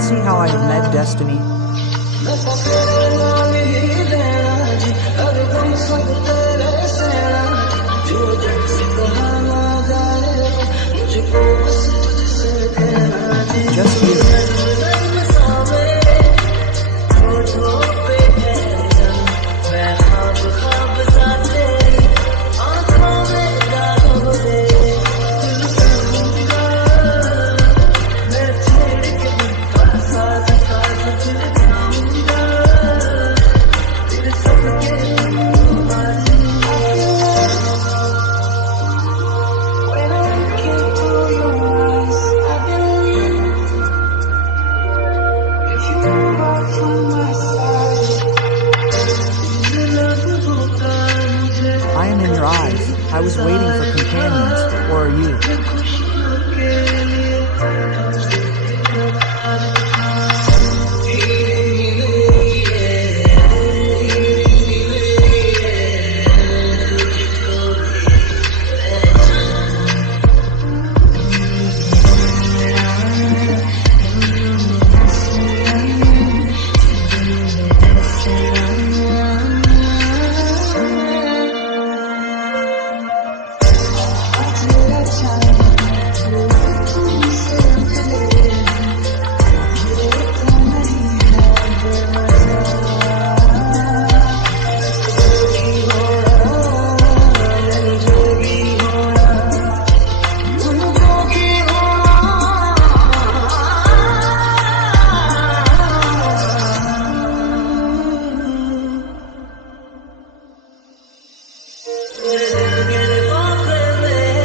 not see how I have met destiny? Just you. I am in your eyes. I was waiting for companions, or are you?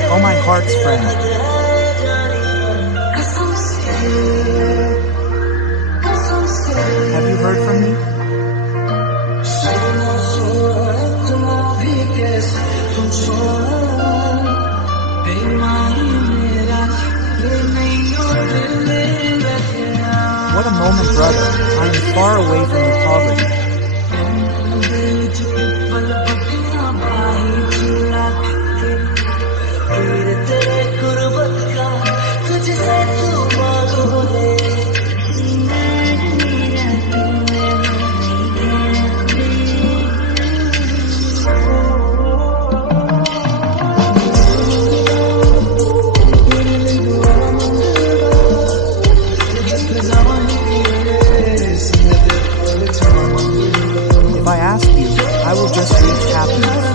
Oh, my heart's friend. Have you heard from me? What a moment, brother. I am far away from your poverty. If I ask you, I will just reach happiness.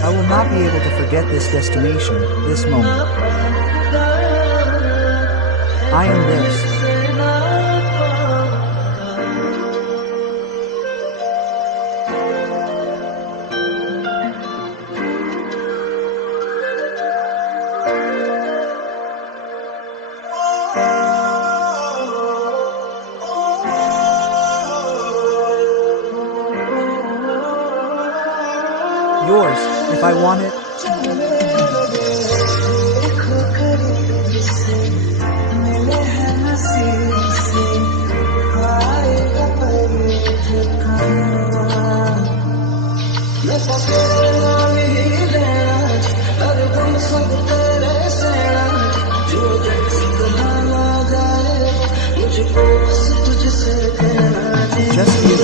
I will not be able to forget this destination, this moment. I am this. Yours, if I want it. Just you.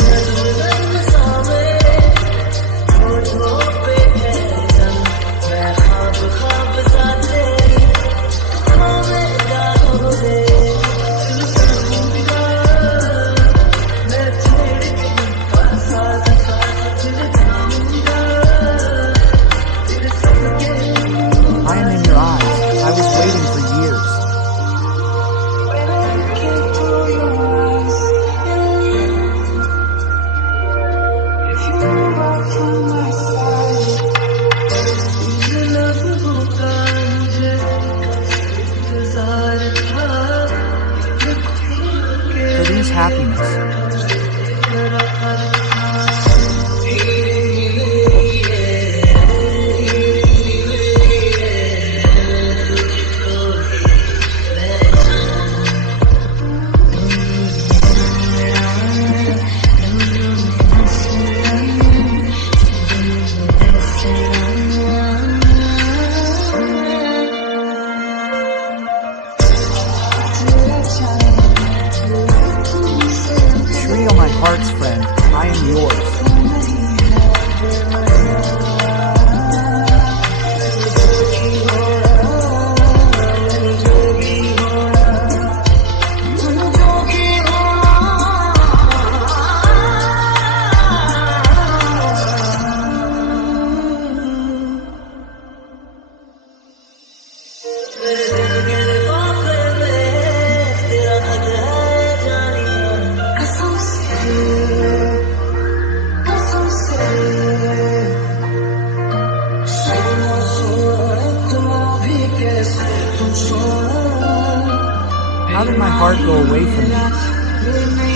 should my heart go away from me?